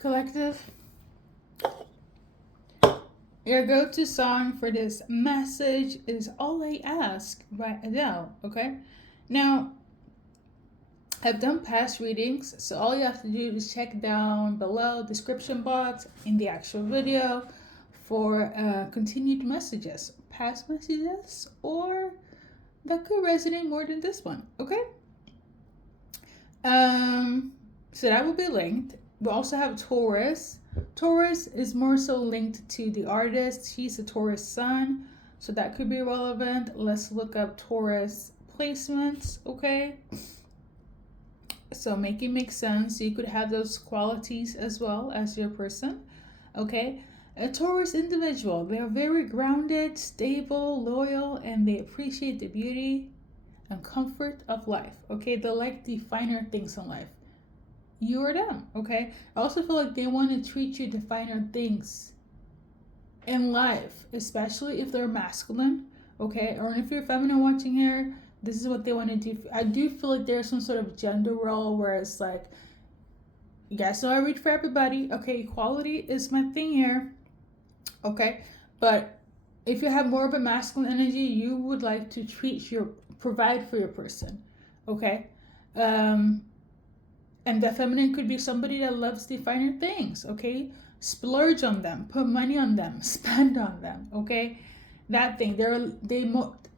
Collective, your go-to song for this message is All I Ask by Adele, okay? Now, I've done past readings, so all you have to do is check down below description box in the actual video for continued messages, past messages, or that could resonate more than this one, okay? So that will be linked. We also have Taurus. Taurus is more so linked to the artist. She's a Taurus sun, so that could be relevant. Let's look up Taurus placements, okay? So make it make sense. You could have those qualities as well as your person, okay? A Taurus individual, they are very grounded, stable, loyal, and they appreciate the beauty and comfort of life, okay? They like the finer things in life. You or them, okay? I also feel like they want to treat you to finer things in life, especially if they're masculine, okay? Or if you're feminine watching here, this is what they want to do. I do feel like there's some sort of gender role where it's like, you guys know I read for everybody, okay? Equality is my thing here, okay? But if you have more of a masculine energy, you would like to provide for your person, okay? And the feminine could be somebody that loves the finer things, okay? Splurge on them, put money on them, spend on them, okay? That thing.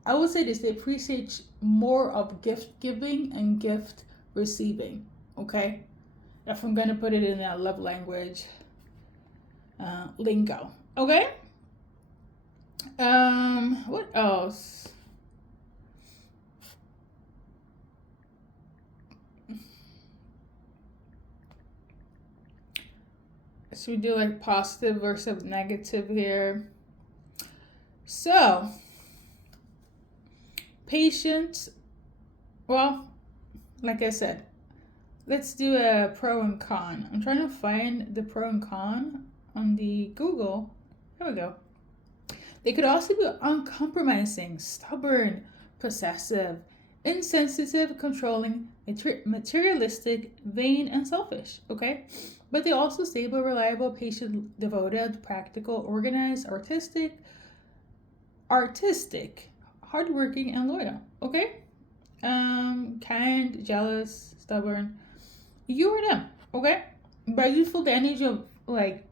I would say this, they appreciate more of gift giving and gift receiving, okay? If I'm gonna put it in a love language lingo, okay? What else? So we do like positive versus negative here. So, patience. Well, like I said, let's do a pro and con. I'm trying to find the pro and con on the Google. Here we go. They could also be uncompromising, stubborn, possessive, insensitive, controlling, materialistic, vain, and selfish, okay? But they also stable, reliable, patient, devoted, practical, organized, artistic, hardworking, and loyal, okay? Kind, jealous, stubborn. You or them, okay? But you feel the energy of like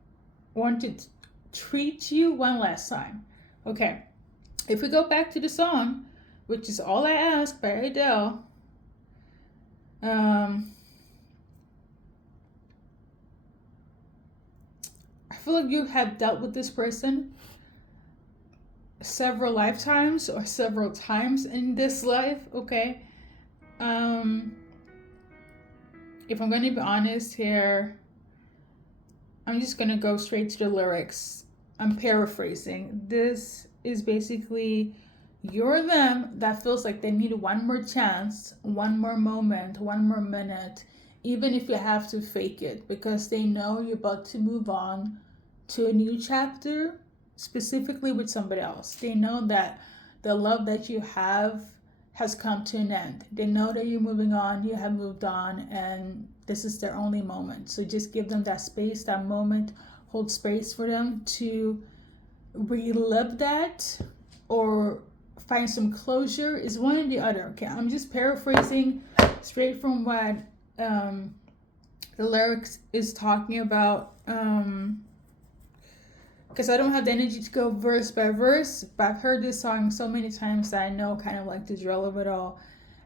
wanting to treat you one last time. Okay, if we go back to the song, which is All I Ask by Adele, I feel like you have dealt with this person several lifetimes or several times in this life, okay? If I'm going to be honest here, I'm just going to go straight to the lyrics. I'm paraphrasing. This is basically you're them that feels like they need one more chance, one more moment, one more minute, even if you have to fake it, because they know you're about to move on to a new chapter, specifically with somebody else. They know that the love that you have has come to an end. They know that you're moving on, you have moved on, and this is their only moment. So just give them that space, that moment. Hold space for them to relive that or find some closure. Is one or the other, okay? I'm just paraphrasing straight from what the lyrics is talking about, because I don't have the energy to go verse by verse, but I've heard this song so many times that I know kind of like the drill of it all.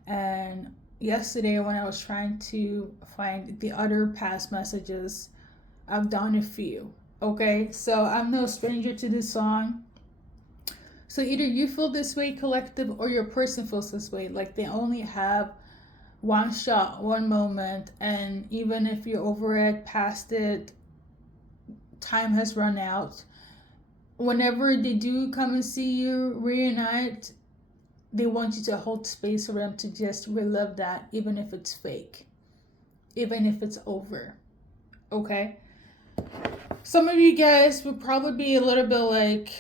And yesterday when I was trying to find the other past messages, I've done a few, okay? So I'm no stranger to this song. So either you feel this way, collective, or your person feels this way, like they only have one shot, one moment, and even if you're over it, past it, time has run out. Whenever they do come and see you, reunite, they want you to hold space for them to just relive that, even if it's fake, even if it's over, okay? Some of you guys would probably be a little bit like,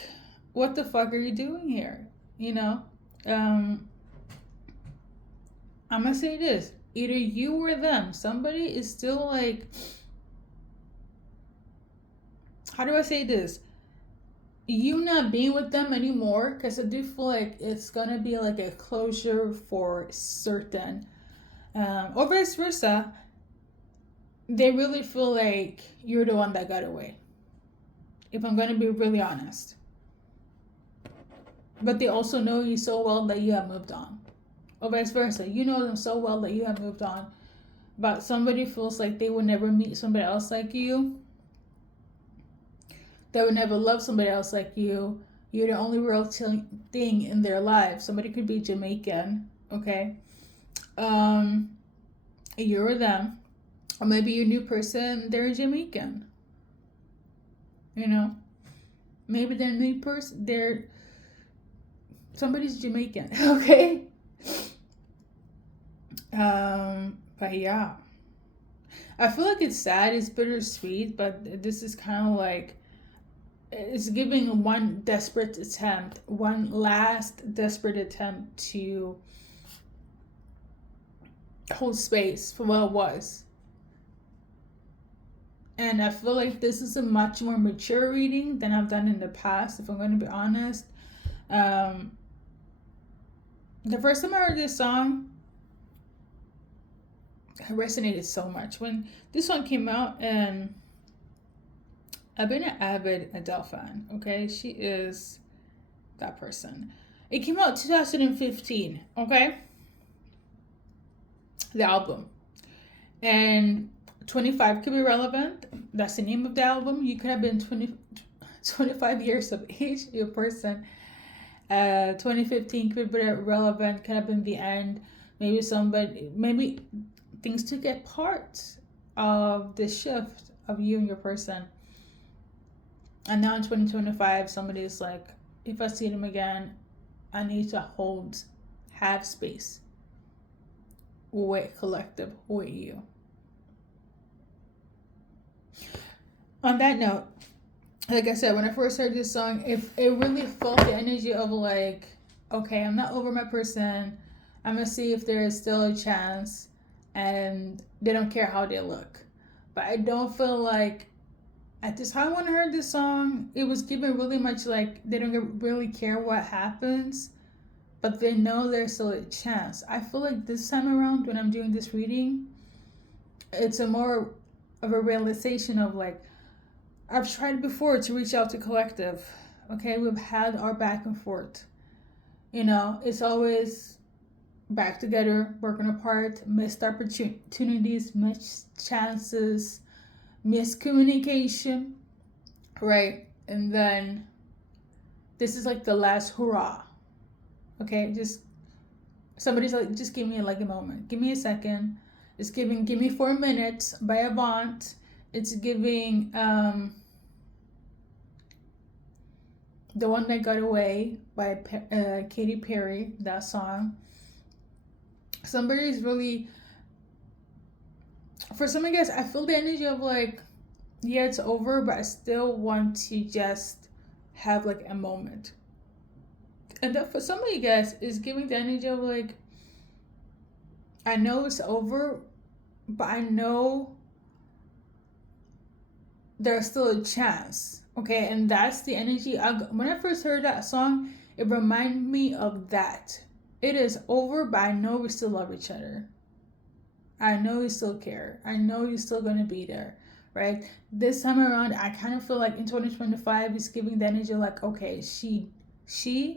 what the fuck are you doing here? You know? I'm gonna say this. Either you or them. Somebody is still like, how do I say this? You not being with them anymore, because I do feel like it's gonna be like a closure for certain. Or vice versa, they really feel like you're the one that got away. If I'm gonna be really honest. But they also know you so well that you have moved on. Or vice versa. You know them so well that you have moved on. But somebody feels like they would never meet somebody else like you. They would never love somebody else like you. You're the only real thing in their life. Somebody could be Jamaican, okay? Um, you're them. Or maybe you're a new person, they're Jamaican. You know? Maybe they're a new person, they're somebody's Jamaican, okay? But yeah. I feel like it's sad, it's bittersweet, but this is kind of like it's giving one desperate attempt, one last desperate attempt to hold space for what it was. And I feel like this is a much more mature reading than I've done in the past, if I'm going to be honest. Um, the first time I heard this song, it resonated so much. When this song came out, and I've been an avid Adele fan, okay? She is that person. It came out 2015, okay? The album. And 25 could be relevant. That's the name of the album. You could have been 25 years of age, your person. 2015 could be relevant, could have been the end. Maybe things took a part of the shift of you and your person. And now in 2025, somebody's like, if I see them again, I need to have space with collective, with you. On that note, like I said, when I first heard this song, it really felt the energy of like, okay, I'm not over my person. I'm gonna see if there is still a chance, and they don't care how they look. But I don't feel like at this time when I heard this song, it was given really much like they don't really care what happens, but they know there's still a chance. I feel like this time around when I'm doing this reading, it's a more of a realization of like, I've tried before to reach out to collective. Okay, we've had our back and forth. You know, it's always back together, working apart, missed opportunities, missed chances, miscommunication, right? And then this is like the last hurrah. Okay, just somebody's like, just give me like a moment, give me a second. It's giving "Give Me 4 Minutes" by Avant. It's giving The One That Got Away by Katy Perry, that song. Somebody's really, for some, I guess, I feel the energy of like, yeah, it's over, but I still want to just have like a moment. And that for some of you guys is giving the energy of like, I know it's over, but I know there's still a chance. Okay, and that's the energy. When I first heard that song, it reminded me of that. It is over, but I know we still love each other. I know you still care. I know you're still going to be there, right? This time around, I kind of feel like in 2025, it's giving the energy like, okay, she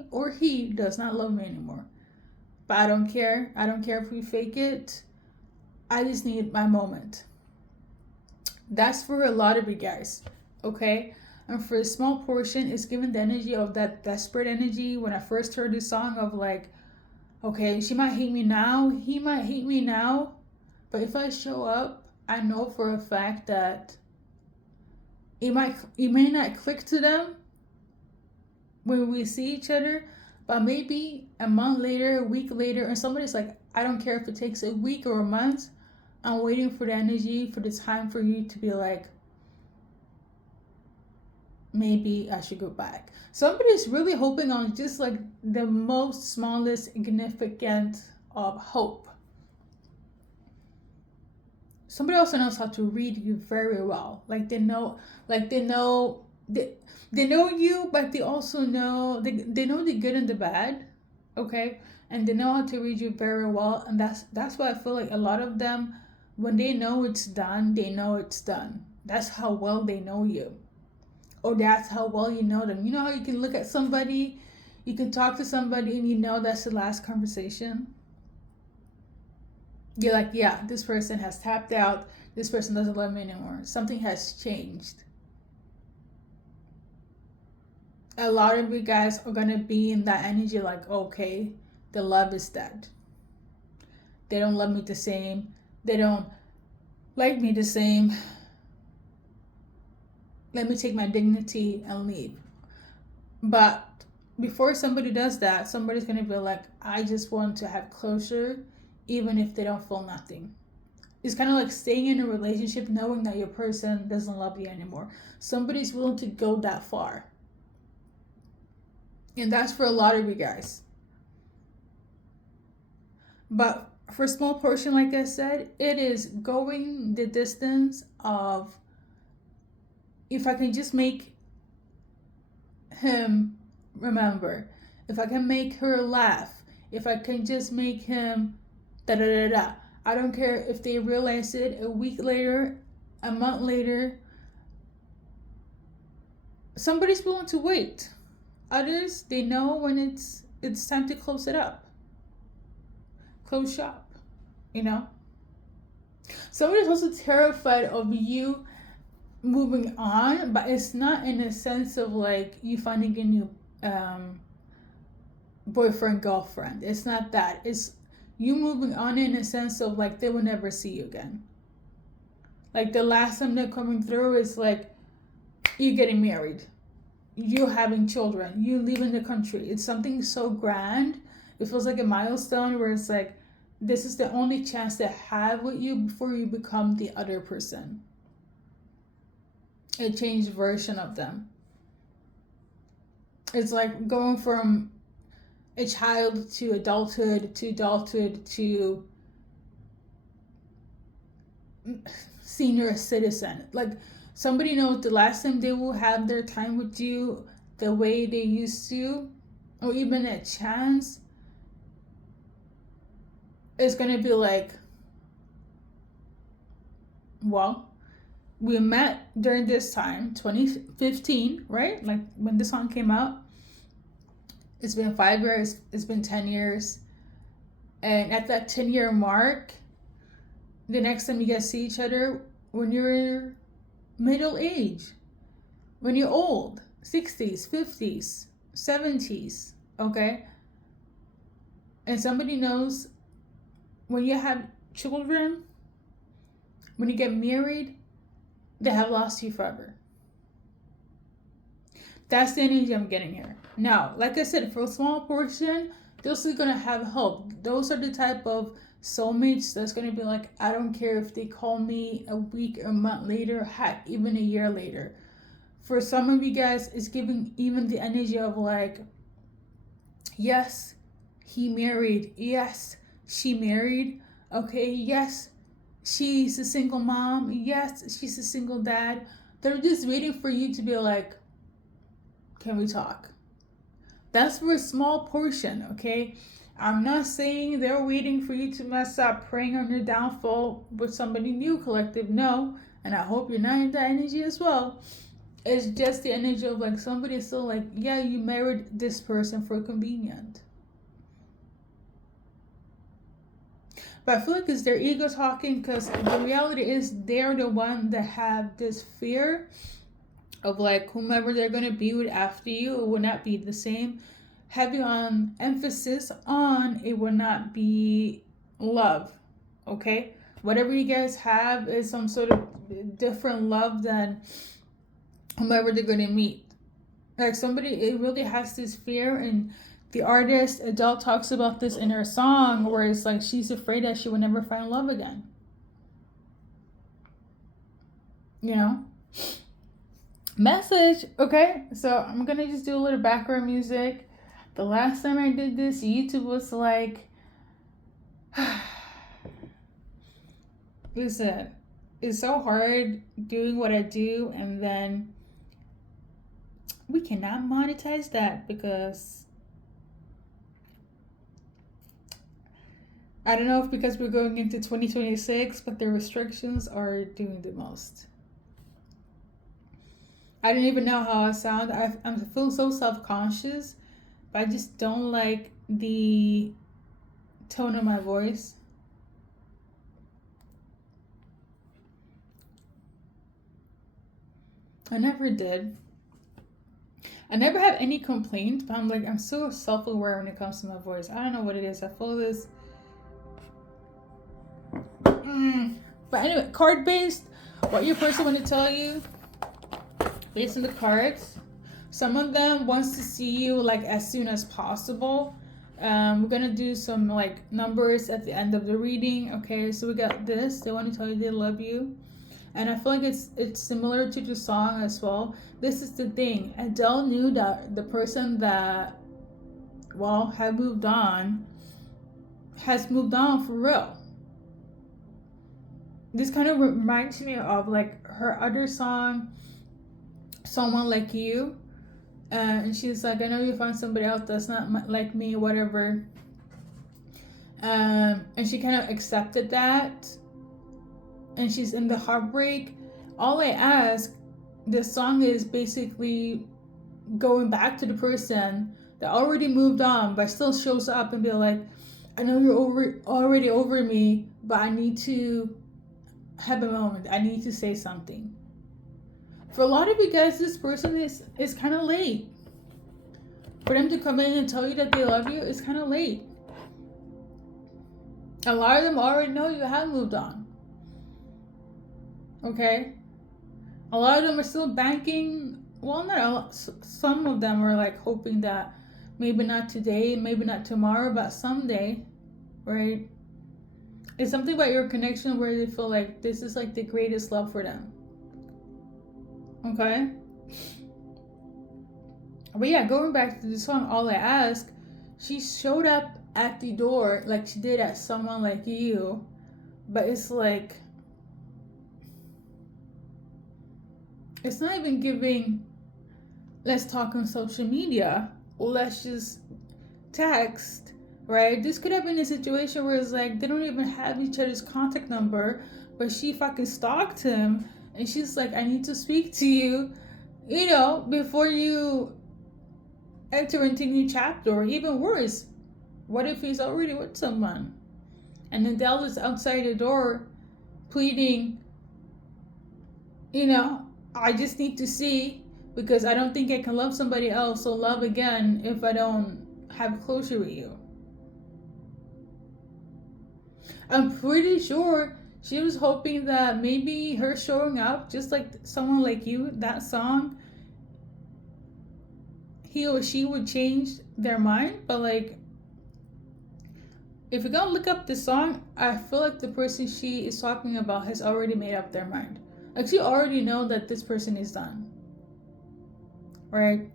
or he does not love me anymore. But I don't care. I don't care if we fake it. I just need my moment. That's for a lot of you guys, okay? And for a small portion, it's giving the energy of that desperate energy. When I first heard this song of like, okay, she might hate me now, he might hate me now, but if I show up, I know for a fact that it may not click to them when we see each other, but maybe a month later, a week later, and somebody's like, I don't care if it takes a week or a month, I'm waiting for the energy, for the time for you to be like, maybe I should go back. Somebody's really hoping on just like the most smallest significant of hope. somebody also knows how to read you very well. Like they know you, but they also know they know the good and the bad, okay, and they know how to read you very well. And that's why I feel like a lot of them, when they know it's done, they know it's done. That's how well they know you, or that's how well you know them. You know how you can look at somebody, you can talk to somebody, and you know that's the last conversation. You're like, yeah, this person has tapped out. This person doesn't love me anymore. Something has changed. A lot of you guys are gonna be in that energy, like, okay, the love is dead. They don't love me the same. They don't like me the same. Let me take my dignity and leave. But before somebody does that, somebody's gonna be like, I just want to have closure, even if they don't feel nothing. It's kind of like staying in a relationship knowing that your person doesn't love you anymore. Somebody's willing to go that far. And that's for a lot of you guys. But for a small portion, like I said, it is going the distance of, if I can just make him remember, if I can make her laugh, if I can just make him da da da da. I don't care if they realize it a week later, a month later. Somebody's willing to wait. Others, they know when it's time to close it up. Close shop, you know? Somebody's also terrified of you moving on, but it's not in a sense of like you finding a new boyfriend, girlfriend. It's not that. It's you moving on in a sense of like they will never see you again. Like the last time they're coming through is like you getting married, you having children, you leaving the country. It's something so grand. It feels like a milestone where it's like, this is the only chance to have with you before you become the other person. A changed version of them. It's like going from a child to adulthood to senior citizen. Like somebody knows the last time they will have their time with you the way they used to, or even a chance, it's gonna be like, well, we met during this time, 2015, right? Like when the song came out. It's been 5 years, it's been 10 years. And at that 10-year mark, the next time you guys see each other, when you're middle age, when you're old, 60s, 50s, 70s, okay? And somebody knows when you have children, when you get married, they have lost you forever. That's the energy I'm getting here. Now, like I said, for a small portion, they're still gonna have hope. Those are the type of soulmates that's gonna be like, I don't care if they call me a week or a month later, heck, even a year later. For some of you guys, it's giving even the energy of like, yes, he married. Yes, she married. Okay, yes, she's a single mom. Yes, she's a single dad. They're just waiting for you to be like, can we talk? That's for a small portion, okay? I'm not saying they're waiting for you to mess up, praying on your downfall with somebody new, collective. No, and I hope you're not in that energy as well. It's just the energy of like somebody's still like, yeah, you married this person for convenient. But I feel like it's their ego talking, because the reality is they're the one that have this fear of like whomever they're going to be with after you, it will not be the same. Heavy on emphasis on it will not be love, okay? Whatever you guys have is some sort of different love than whomever they're going to meet. Like somebody, it really has this fear, and the artist Adele talks about this in her song where it's like she's afraid that she will never find love again. You know? Message, okay? So I'm gonna just do a little background music. The last time I did this, YouTube was like, listen, it's so hard doing what I do, and then we cannot monetize that because I don't know if because we're going into 2026, but the restrictions are doing the most. I don't even know how I sound. I'm feeling so self conscious, but I just don't like the tone of my voice. I never did. I never have any complaint, but I'm so self aware when it comes to my voice. I don't know what it is. I feel this. But anyway, card based, what your person want to tell you based on the cards. Some of them wants to see you like as soon as possible. We're gonna do some like numbers at the end of the reading. Okay, so we got this. They want to tell you they love you, and I feel like it's similar to the song as well. This is the thing. Adele knew that the person that had moved on has moved on for real. This kind of reminds me of like her other song, Someone Like You. And she's like, I know you find somebody else that's not like me, whatever. And she kind of accepted that. And she's in the heartbreak. All I ask, this song is basically going back to the person that already moved on, but still shows up and be like, I know you're already over me, but I need to have a moment. I need to say something. For a lot of you guys, this person is kind of late. For them to come in and tell you that they love you, it's kind of late. A lot of them already know you have moved on. Okay? A lot of them are still banking. Well, not a lot. Some of them are like hoping that maybe not today, maybe not tomorrow, but someday, right? It's something about your connection where they feel like this is like the greatest love for them. Okay? But yeah, going back to the song, All I Ask, she showed up at the door like she did at Someone Like You. But it's like, it's not even giving, let's talk on social media, let's just text, right? This could have been a situation where it's like they don't even have each other's contact number, but she fucking stalked him and she's like, I need to speak to you, before you enter into a new chapter. Or even worse, what if he's already with someone? And then Dell is outside the door pleading, I just need to see because I don't think I can love somebody else or love again if I don't have closure with you. I'm pretty sure she was hoping that maybe her showing up, just like Someone Like You, that song, he or she would change their mind. But like, if you're gonna look up the song, I feel like the person she is talking about has already made up their mind. Like, she already know that this person is done. Right?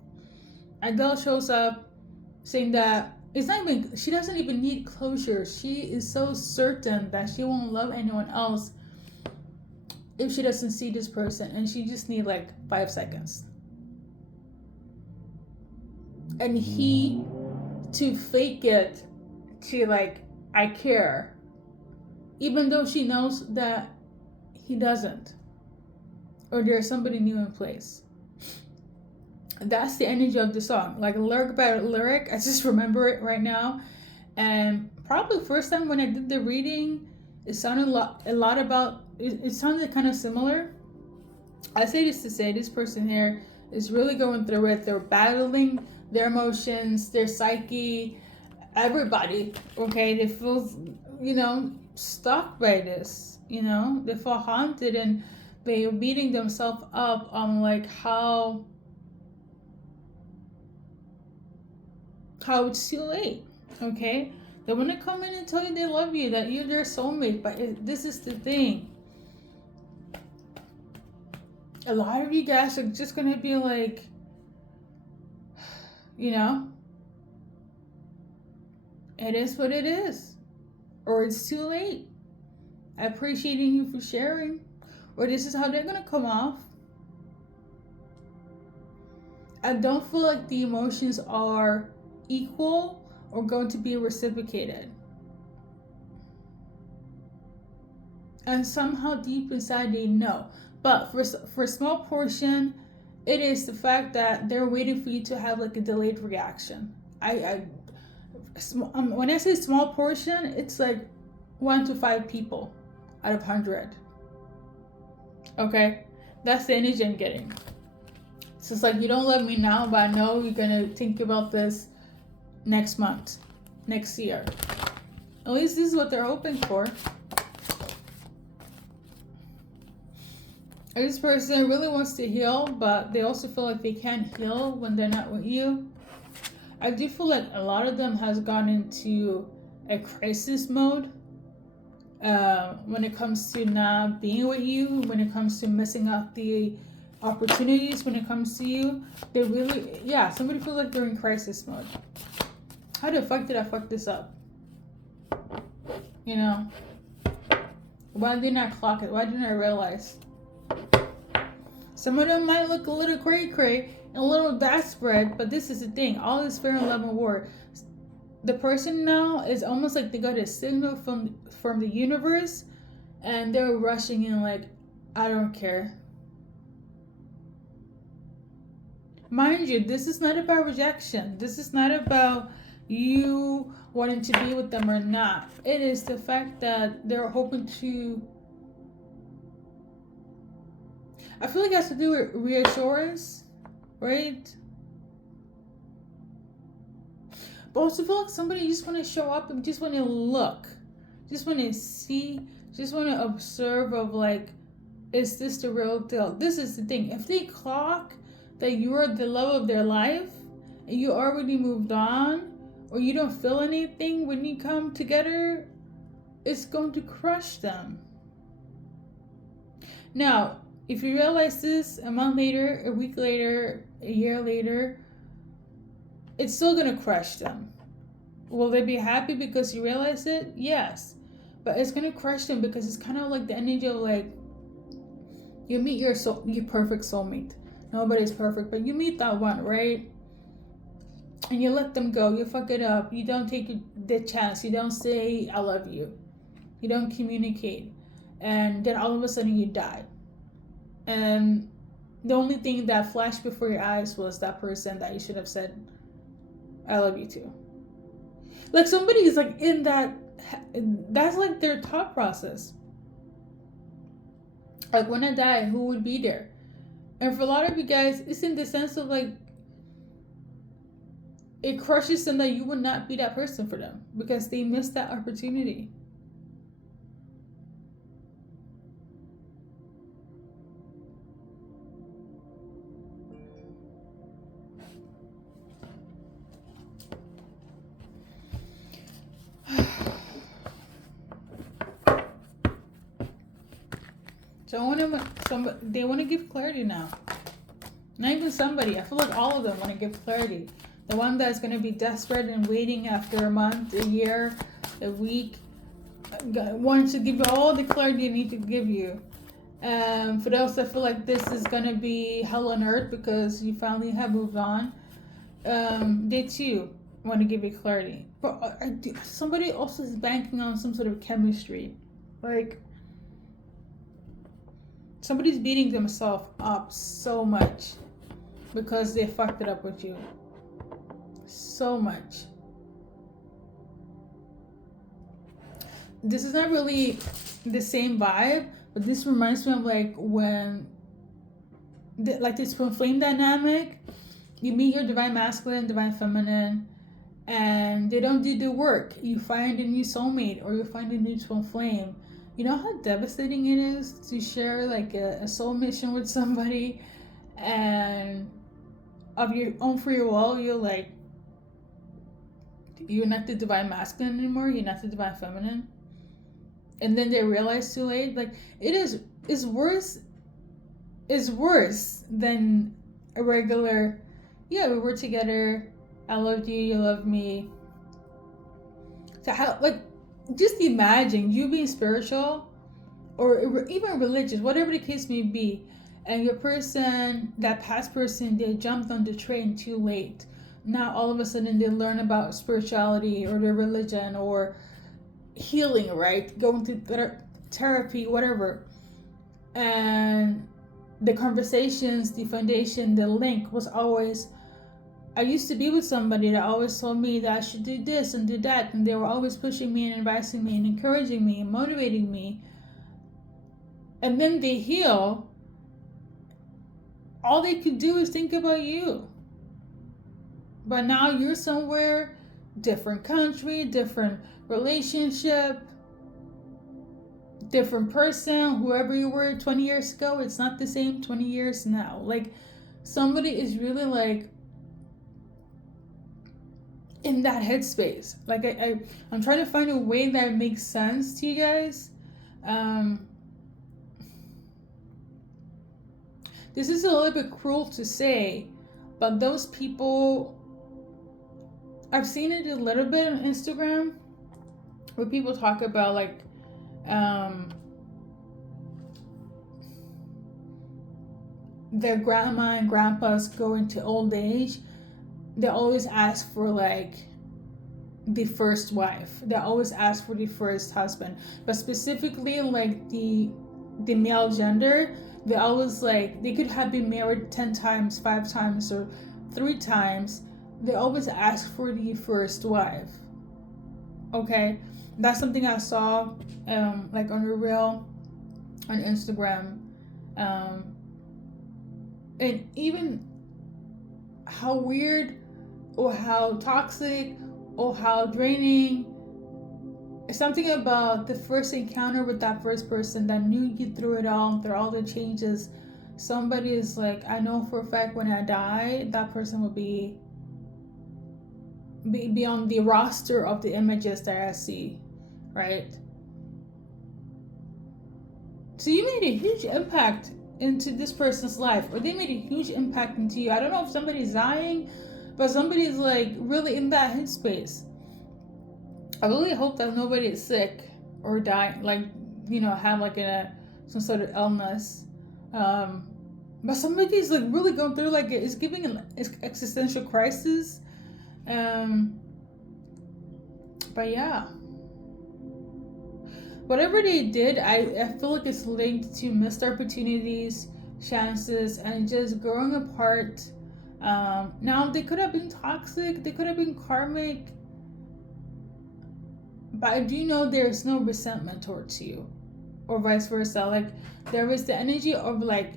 Adele shows up saying that she doesn't even need closure. She is so certain that she won't love anyone else if she doesn't see this person, and she just need like 5 seconds. And he to fake it to like, I care, even though she knows that he doesn't, or there's somebody new in place. That's the energy of the song. Like, lyric by lyric, I just remember it right now. And probably first time when I did the reading, it sounded a lot about, it sounded kind of similar. I say this to say this person here is really going through it. They're battling their emotions, their psyche, everybody. Okay, they feel, stuck by this. They feel haunted, and they're beating themselves up on like how it's too late. Okay, they want to come in and tell you they love you, that you're their soulmate. But this is the thing. A lot of you guys are just going to be like, it is what it is. Or it's too late. I appreciate you for sharing. or this is how they're gonna come off. I don't feel like the emotions are equal or going to be reciprocated. And somehow deep inside they know. But for a small portion, it is the fact that they're waiting for you to have like a delayed reaction. When I say small portion, it's like 1 to 5 people out of 100. Okay? That's the energy I'm getting. So it's like, you don't love me now, but I know you're gonna think about this next month, next year. At least this is what they're hoping for. This person really wants to heal, but they also feel like they can't heal when they're not with you. I do feel like a lot of them has gone into a crisis mode when it comes to not being with you, when it comes to missing out the opportunities, when it comes to you. They really, somebody feels like they're in crisis mode. How the fuck did I fuck this up? You know? Why didn't I clock it? Why didn't I realize? Some of them might look a little cray-cray and a little desperate, but this is the thing. All this fear and love and war. The person now is almost like they got a signal from the universe, and they're rushing in like, I don't care. Mind you, this is not about rejection. This is not about you wanting to be with them or not. It is the fact that they're hoping to... I feel like it has to do with reassurance, right? But also feel like somebody just want to show up and just want to look. Just want to see, just want to observe of like, is this the real deal? This is the thing. If they clock that you are the love of their life and you already moved on, or you don't feel anything when you come together, it's going to crush them. Now, if you realize this a month later, a week later, a year later, it's still going to crush them. Will they be happy because you realize it? Yes. But it's going to crush them because it's kind of like the energy of like, you meet your perfect soulmate. Nobody's perfect, but you meet that one, right? And you let them go. You fuck it up. You don't take the chance. You don't say, I love you. You don't communicate. And then all of a sudden you die. And the only thing that flashed before your eyes was that person that you should have said, I love you too. Like somebody is like in that's like their thought process. Like when I die, who would be there? And for a lot of you guys, it's in the sense of like, it crushes them that you would not be that person for them because they missed that opportunity. So they want to give clarity now. Not even somebody. I feel like all of them want to give clarity. The one that's going to be desperate and waiting after a month, a year, a week, wants to give you all the clarity you need to give you. For those that feel like this is going to be hell on earth because you finally have moved on, they too want to give you clarity. But somebody also is banking on some sort of chemistry. Like, somebody's beating themselves up so much because they fucked it up with you. So much. This is not really the same vibe, but this reminds me of like when, like this twin flame dynamic. You meet your divine masculine, divine feminine, and they don't do the work. You find a new soulmate or you find a new twin flame. You know how devastating it is to share like a soul mission with somebody, and of your own free will, you're like, you're not the divine masculine anymore, you're not the divine feminine. And then they realize too late, like it's worse than a regular, yeah, we were together, I loved you, you loved me. So how, like, just imagine you being spiritual or even religious, whatever the case may be, and your person, that past person, they jumped on the train too late. Now all of a sudden they learn about spirituality or their religion or healing, right? Going through therapy, whatever. And the conversations, the foundation, the link was always, I used to be with somebody that always told me that I should do this and do that, and they were always pushing me and advising me and encouraging me and motivating me. And then they heal. All they could do is think about you. But now you're somewhere, different country, different relationship, different person. Whoever you were 20 years ago, it's not the same 20 years now. Like, somebody is really like in that headspace. Like, I'm trying to find a way that makes sense to you guys. This is a little bit cruel to say, but those people, I've seen it a little bit on Instagram where people talk about like their grandma and grandpas going to old age. They always ask for like the first wife. They always ask for the first husband. But specifically like the male gender, they always like, they could have been married 10 times, 5 times, or 3 times. They always ask for the first wife. Okay? That's something I saw like on a reel on Instagram. And even how weird or how toxic or how draining, something about the first encounter with that first person that knew you through it all, through all the changes. Somebody is like, I know for a fact when I die, that person will be on the roster of the images that I see, right? So you made a huge impact into this person's life, or they made a huge impact into you. I don't know if somebody's dying, but somebody's like really in that headspace. I really hope that nobody is sick or dying, like, you know, have like some sort of illness. But somebody's like really going through like it's giving an existential crisis. But yeah, whatever they did, I feel like it's linked to missed opportunities, chances, and just growing apart. Now they could have been toxic, they could have been karmic, but I do know there's no resentment towards you, or vice versa. Like, there is the energy of like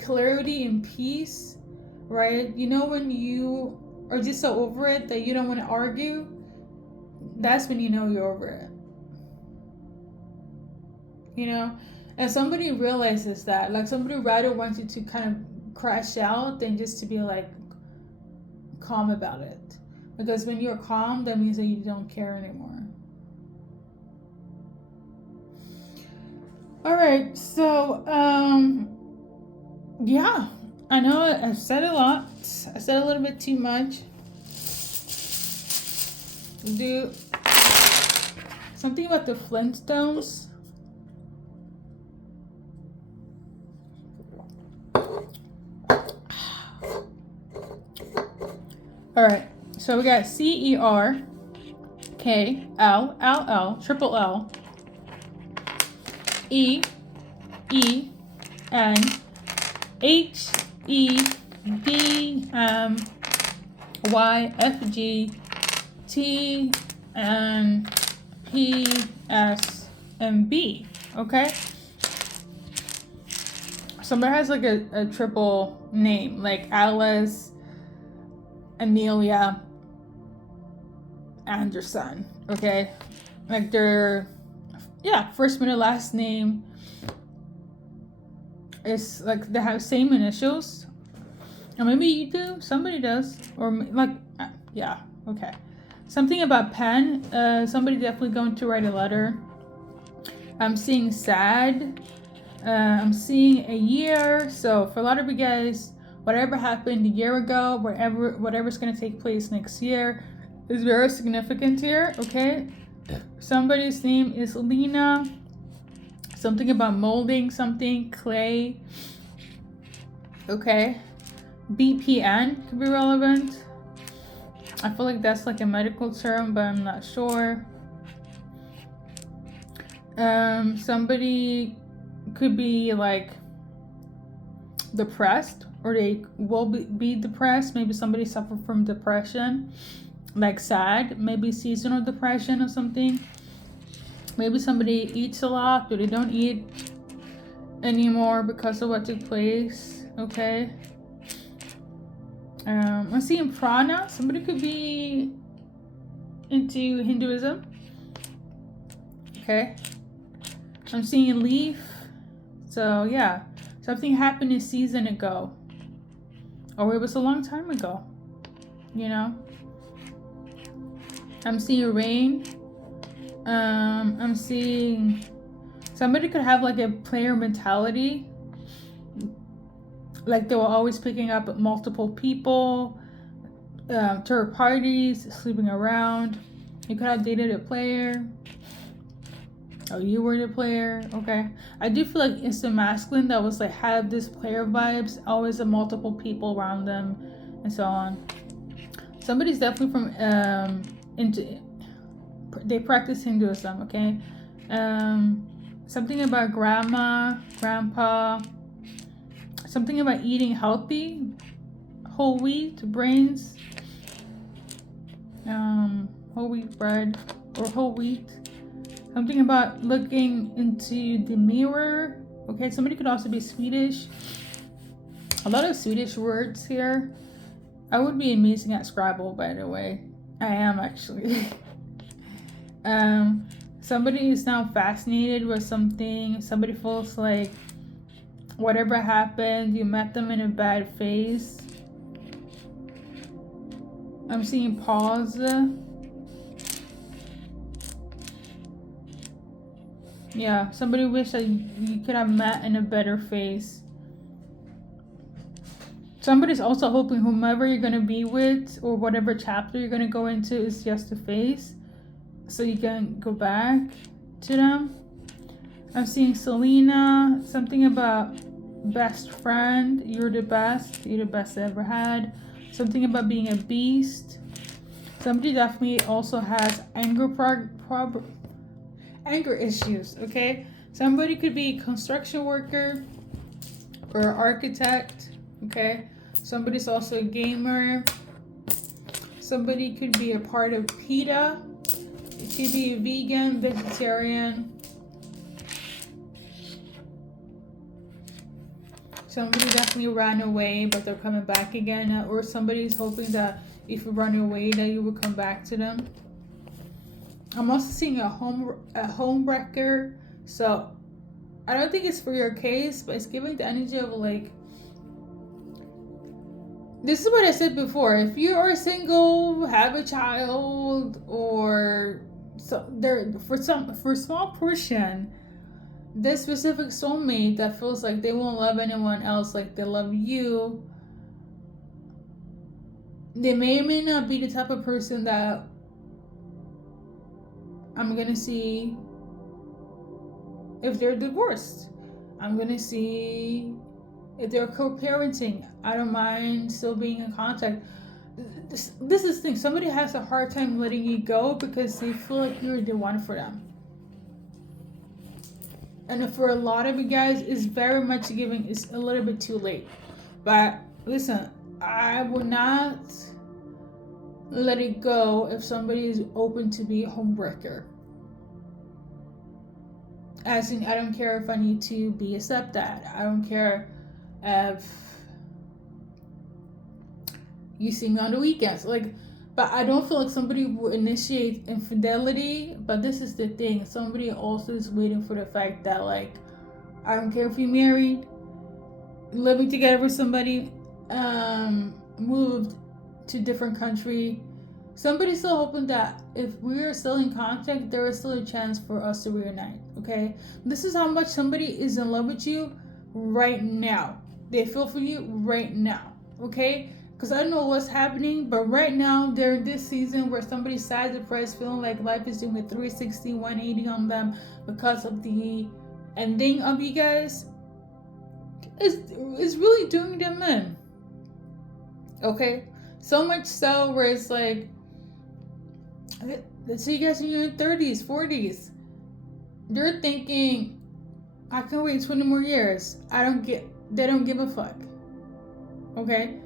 clarity and peace, right? You know, when you are just so over it that you don't want to argue, that's when you know you're over it. You know, and somebody realizes that, like, somebody rather wants you to kind of crash out than just to be like calm about it, because when you're calm, that means that you don't care anymore. All right, so yeah, I know I've said a lot. I said a little bit too much. Do something about the Flintstones. All right, so we got CERKLLL, triple L, EENHEDYFGTNPSMB. Okay, somebody has like a triple name, like Alice, Amelia, Anderson. Okay, like their first, middle, last name is like they have same initials, or maybe you do, somebody does, or like okay. Something about pen. Somebody definitely going to write a letter. I'm seeing sad. I'm seeing a year. So for a lot of you guys, whatever happened a year ago, whatever's going to take place next year is very significant here, okay? Somebody's name is Lena. Something about molding something, clay. Okay. BPN could be relevant. I feel like that's like a medical term, but I'm not sure. Somebody could be like depressed, or they will be depressed. Maybe somebody suffered from depression, like sad, maybe seasonal depression or something. Maybe somebody eats a lot, or they don't eat anymore because of what took place. Okay. I'm seeing prana. Somebody could be into Hinduism. Okay. I'm seeing leaf. So yeah, something happened a season ago, or it was a long time ago. You know. I'm seeing rain. I'm seeing somebody could have like a player mentality. Like they were always picking up multiple people, third parties, sleeping around. You could have dated a player. Oh, you were the player. Okay. I do feel like it's the masculine that was like have this player vibes, always a multiple people around them, and so on. Somebody's definitely from they practice Hinduism. Okay. Something about grandma, grandpa. Something about eating healthy, whole wheat, brains, whole wheat bread, or whole wheat. Something about looking into the mirror. Okay, somebody could also be Swedish. A lot of Swedish words here. I would be amazing at Scrabble, by the way. I am actually. Somebody is now fascinated with something. Somebody feels like whatever happened, you met them in a bad phase. I'm seeing pause. Yeah, somebody wished that you could have met in a better phase. Somebody's also hoping whomever you're going to be with, or whatever chapter you're going to go into, is just a phase, so you can go back to them. I'm seeing Selena. Something about best friend. You're the best. You're the best I ever had. Something about being a beast. Somebody definitely also has anger issues. Okay. Somebody could be a construction worker or an architect. Okay. Somebody's also a gamer. Somebody could be a part of PETA. It could be a vegan, vegetarian. Somebody definitely ran away, but they're coming back again. Or somebody's hoping that if you run away, that you will come back to them. I'm also seeing a home wrecker. So I don't think it's for your case, but it's giving the energy of like, this is what I said before. If you are single, have a child, or so there for a small portion, this specific soulmate that feels like they won't love anyone else like they love you, they may or may not be the type of person that I'm gonna see if they're divorced. I'm gonna see if they're co-parenting. I don't mind still being in contact. This is the thing. Somebody has a hard time letting you go because they feel like you're the one for them. And for a lot of you guys, it's very much giving. It's a little bit too late. But listen, I will not let it go if somebody is open to be a homebreaker. As in, I don't care if I need to be a stepdad. I don't care if you see me on the weekends. But I don't feel like somebody will initiate infidelity. But this is the thing. Somebody also is waiting for the fact that, like, I don't care if you're married, living together with somebody, moved to a different country. Somebody's still hoping that if we're still in contact, there is still a chance for us to reunite. Okay? This is how much somebody is in love with you right now. They feel for you right now. Okay? Because I don't know what's happening, but right now, they're in this season where somebody's sad, depressed, feeling like life is doing a 360, 180 on them because of the ending of you guys is really doing them in. Okay? So much so where it's like, let's say you guys in your 30s, 40s. You're thinking, I can wait 20 more years. They don't give a fuck. Okay?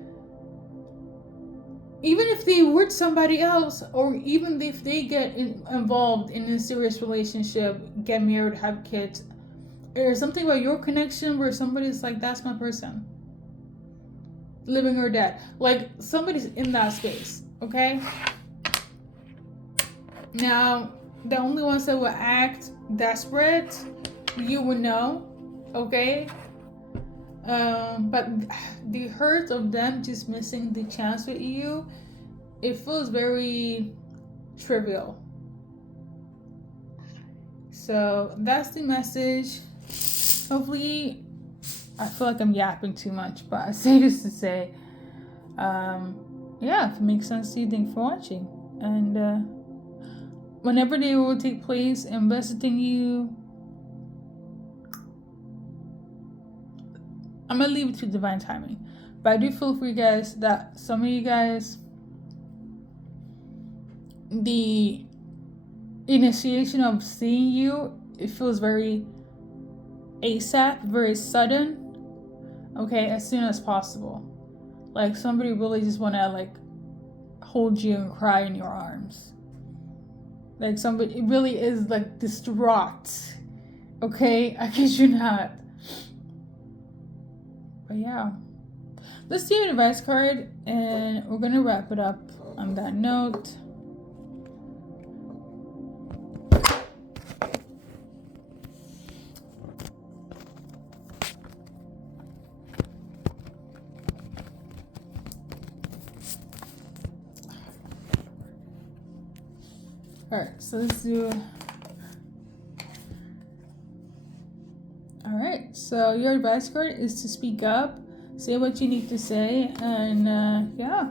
Even if they were somebody else, or even if they get involved in a serious relationship, get married, have kids, there's something about your connection where somebody's like, that's my person. Living or dead. Like, somebody's in that space. Okay? Now, the only ones that will act desperate, you would know. Okay? But the hurt of them just missing the chance with you, it feels very trivial. So that's the message. Hopefully, I feel like I'm yapping too much, but I say this to say, yeah, if it makes sense to you, thanks for watching. And whenever they will take place and visiting you, I'm gonna leave it to divine timing. But I do feel for you guys that some of you guys, the initiation of seeing you, it feels very ASAP, very sudden. Okay, as soon as possible. Like somebody really just wanna like hold you and cry in your arms. Like somebody, it really is like distraught. Okay, I kid you not. But yeah, let's do an advice card, and we're gonna wrap it up on that note. Alright, so let's do. Alright, so your advice card is to speak up, say what you need to say, and yeah,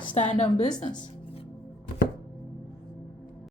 stand on business.